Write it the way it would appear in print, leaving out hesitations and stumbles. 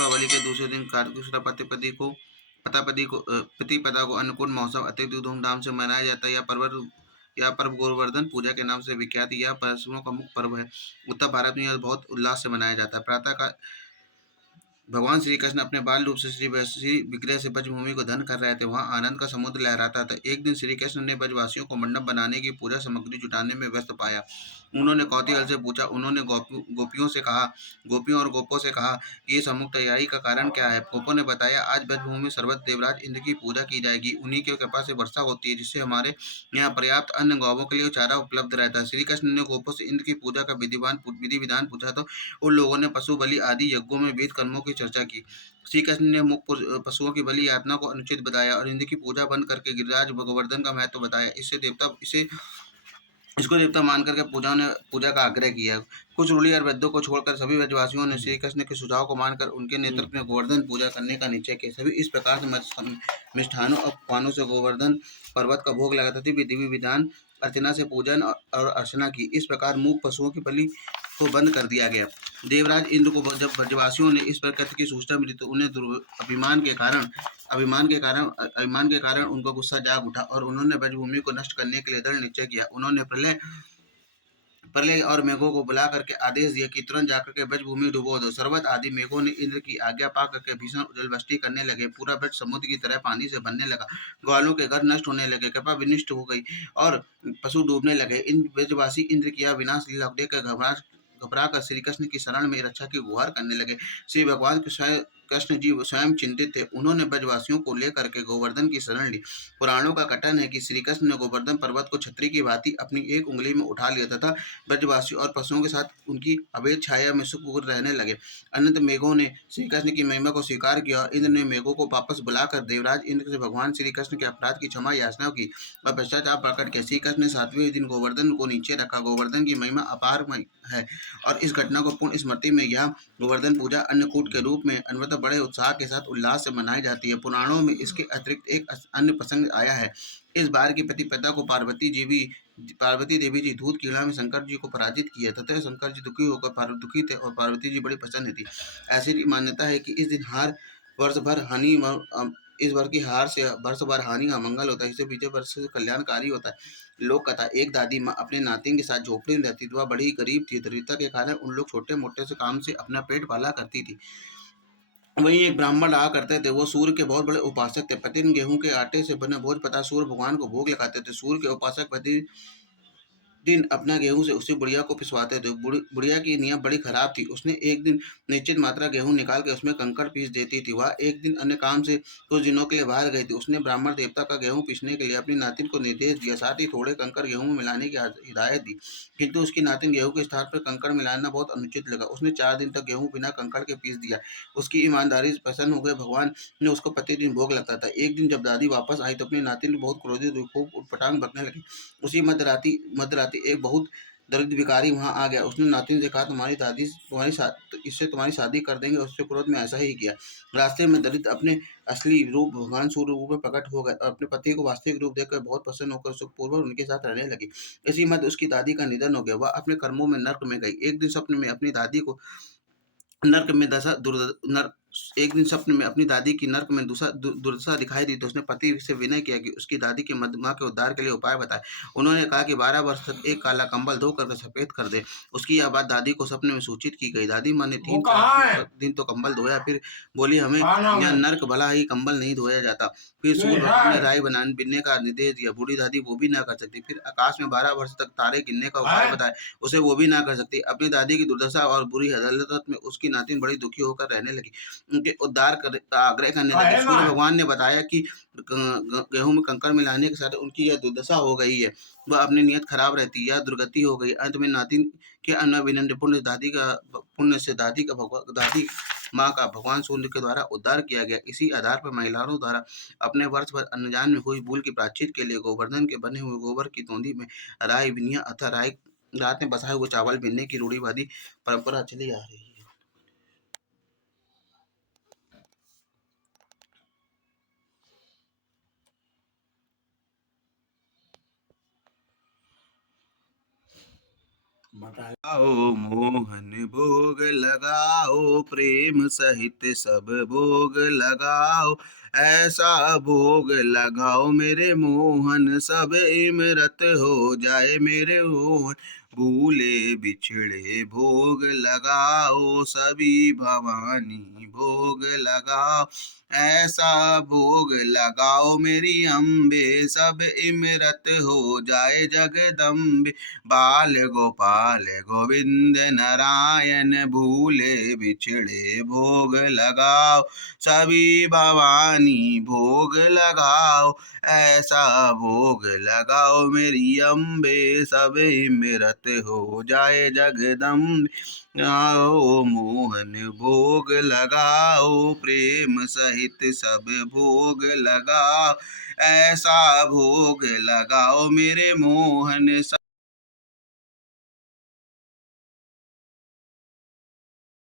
दीपावली के दूसरे दिन कार्तिक शुक्ल पति पदा को अन्नकूट महोत्सव अत्यधिक धूमधाम से मनाया जाता है। यह पर्व गोवर्धन पूजा के नाम से विख्यात यह पशुओं का मुख्य पर्व है। उत्तर भारत में यह बहुत उल्लास से मनाया जाता है। प्रातः का भगवान श्री कृष्ण अपने बाल रूप से श्री विग्रह से ब्रजभूमि को धन कर रहे थे। वहां आनंद का समुद्र लहराता था। एक दिन श्री कृष्ण ने ब्रजवासियों को मंडप बनाने की पूजा सामग्री जुटाने में व्यस्त पाया। उन्होंने कौतूहल से पूछा। उन्होंने गोपियों और गोपों से कहा कि इस अमुक तैयारी का कारण क्या है। गोपों ने बताया, आज ब्रजभूमि में सर्वत्र देवराज इंद्र की पूजा की जाएगी। उन्हीं की कृपा से वर्षा होती है, जिससे हमारे यहाँ पर्याप्त अन्न गौवों के लिए चारा उपलब्ध रहता है। श्री कृष्ण ने गोपों से इंद्र की पूजा का विधि विधान पूछा तो उन लोगों ने पशु बलि आदि यज्ञों में वेद कर्मों की चर्चा की। श्री कृष्ण ने मुख्य पशुओं की बलि यातना को अनुचित बताया और इंद्र की पूजा बंद करके गिरिराज गोवर्धन का महत्व बताया। इसको देवता मान करके पूजा का आग्रह किया। कुछ रूढ़ी और वैद्यों को छोड़कर सभी ब्रजवासियों ने श्री कृष्ण के सुझाव को मानकर उनके नेतृत्व में गोवर्धन पूजा करने का निश्चय किया। सभी इस प्रकार से मिष्ठानों और पकवानों से गोवर्धन पर्वत का भोग लगाता थी। विधि विधान अर्चना से पूजन और अर्चना की। इस प्रकार मूक पशुओं की बलि को बंद कर दिया गया। देवराज इंद्र को जब ब्रजवासियों ने इस प्रकृति की सूचना मिली तो उन्हें अभिमान के कारण उनका गुस्सा जाग उठा और उन्होंने ब्रजभूमि को नष्ट करने के लिए दृढ़ निश्चय किया। उन्होंने प्रलय और मेघों को बुला करके आदेश दिया कि तुरंत जाकर के ब्रजभूमि डुबो दो। सर्वत आदि मेघों ने इंद्र की आज्ञा पा करके भीषण जलवृष्टि करने लगे। पूरा ब्रज समुद्र की तरह पानी से भरने लगा। ग्वालों के घर नष्ट होने लगे, कृपा विनिष्ट हो गई और पशु डूबने लगे। इन ब्रजवासी इंद्र की यह विनाश लीला देखकर घबरा कर श्री कृष्ण की शरण में रक्षा की गुहार करने लगे। श्री भगवान के स्वयं कृष्ण जी स्वयं चिंतित थे। उन्होंने ब्रजवासियों को लेकर के गोवर्धन की शरण ली। पुराणों का कथन है कि श्री कृष्ण ने गोवर्धन पर्वत को छतरी की भांति अपनी एक उंगली में उठा लिया तथा ब्रजवासियों और पशुओं के साथ उनकी अभेद छाया में सुखपूर्वक रहने लगे। अनंत मेघों ने श्री कृष्ण की महिमा को स्वीकार किया और इंद्र ने मेघों को वापस बुलाकर देवराज इंद्र से भगवान श्री कृष्ण के अपराध की क्षमा याचना की और पश्चाताप प्रकट किया। श्री कृष्ण ने 7वें दिन गोवर्धन को नीचे रखा। गोवर्धन की महिमा अपार है और इस घटना को पूर्ण स्मृति में यह गोवर्धन पूजा अन्नकूट के रूप में अन्यथा बड़े उत्साह के साथ उल्लास से मनाई जाती है। पुराणों में इसके अतिरिक्त एक अन्य प्रसंग आया है। इस बार की प्रतिपदा को पार्वती देवी जी दूध कीड़ा में शंकर जी को पराजित किया तथा शंकर जी दुखी थे और पार्वती जी बड़ी प्रसन्न थी। ऐसी मान्यता है कि इस दिन वर्ष भर हानि इस वर्ष की हार से वर्ष भर हानि का मंगल होता है। इससे बीते वर्ष से कल्याणकारी होता है। लोक कथा, एक दादी माँ अपने नातिन के साथ झोपड़ी में रहती थी। वह बड़ी गरीब थी। दरिद्रता के कारण उन लोग छोटे मोटे से काम से अपना पेट पाला करती थी। वहीं एक ब्राह्मण रहा करते थे। वो सूर्य के बहुत बड़े उपासक थे। प्रतिदिन गेहूं के आटे से बने भोज पता सूर्य भगवान को भोग लगाते थे। सूर्य के उपासक प्रति दिन अपना गेहूं से उसी बुढ़िया को पिसवाते थे। बुढ़िया की नियत बड़ी खराब थी। उसने एक दिन निश्चित मात्रा गेहूं निकाल के उसमें कंकड़ पीस देती थी। वह एक दिन अन्य काम से कुछ दिनों के लिए बाहर गई थी। उसने ब्राह्मण देवता का गेहूं पीसने के लिए अपनी नातिन को निर्देश दिया, साथ ही थोड़े कंकड़ गेहूं में मिलाने की हिदायत दी। किंतु उसकी नातिन गेहूं के स्थान पर कंकड़ मिलाना बहुत अनुचित लगा। उसने 4 दिन तक गेहूं बिना कंकड़ के पीस दिया। उसकी ईमानदारी से प्रसन्न हो गए भगवान ने उसको प्रतिदिन भोग लगता था। एक दिन जब दादी वापस आई तो अपनी नातिन बहुत क्रोधित हुई, खूब उटपटांग बकने लगी। उसी मध्यराति एक बहुत दरिद्र भिखारी वहां आ गया। उसने नातिन से कहा, इससे तुम्हारी शादी कर देंगे। उससे क्रोध में ऐसा ही किया। रास्ते में दरिद्र अपने असली रूप भगवान सूर्य रूप में प्रकट हो गए और अपने पति को वास्तविक रूप देखकर बहुत प्रसन्न होकर सुखपूर्वक उनके साथ रहने लगी। इसी मध्य उसकी दादी का निधन हो गया। वह अपने कर्मों में नर्क में गई। एक दिन स्वप्न में अपनी दादी को नर्क में दशा दुर्द नर एक दिन स्वप्न में अपनी दादी की नर्क में दुर्दशा दिखाई दी तो उसने पति से विनय किया कि उसकी दादी की माँ के उद्धार के लिए उपाय बताए। उन्होंने कहा कि 12 वर्ष तक एक काला कंबल धो करके सफेद कर दे। उसकी यह बात दादी को सपने में सूचित की गई। दादी माँ ने दिन तो कंबल धोया, फिर बोली, हमें यह नर्क भला ही कंबल नहीं धोया जाता। फिर सूर्य भगवान ने राय बिनने का निर्देश दिया। बूढ़ी दादी वो भी ना कर सकती। फिर आकाश में 12 वर्ष तक तारे गिनने का उपाय बताया, उसे वो भी ना कर सकती। अपनी दादी की दुर्दशा और बुरी हालत में उसकी नातिन बड़ी दुखी होकर रहने लगी। उनके उद्धार का आग्रह करने लगे। सूर्य भगवान ने बताया कि गेहूं में कंकड़ मिलाने के साथ उनकी यह दुर्दशा हो गई है। वह अपनी नियत खराब रहती, यह दुर्गति हो गई। अंत में नातिन के अन्न विनम्र पुण्य से दादी माँ का भगवान सूर्य के द्वारा उद्धार किया गया। इसी आधार पर महिलाओं द्वारा अपने वर्ष भर अनजान में हुई भूल की प्रायश्चित के लिए गोवर्धन के बने हुए गोबर की तोंदी में राई बिनिया अथवा रात में बसाए हुए चावल बिनने की रूढ़िवादी परंपरा चली आ रही है। आओ मोहन भोग लगाओ, प्रेम सहित सब भोग लगाओ। ऐसा भोग लगाओ मेरे मोहन, सब इमरत हो जाए मेरे मोहन। भूले बिछड़े भोग लगाओ, सभी भवानी भोग लगाओ। ऐसा भोग लगाओ मेरी अम्बे, सब इमरत हो जाए जगदम्बे। बाल गोपाल गोविंद नारायण, भूले बिछड़े भोग लगाओ, सभी भवानी भोग लगाओ। ऐसा भोग लगाओ मेरी अम्बे, सब इमरत हो जाए जगदम्बे। आओ मोहन भोग लगाओ, प्रेम सहित सब भोग लगाओ। ऐसा भोग लगाओ मेरे मोहन।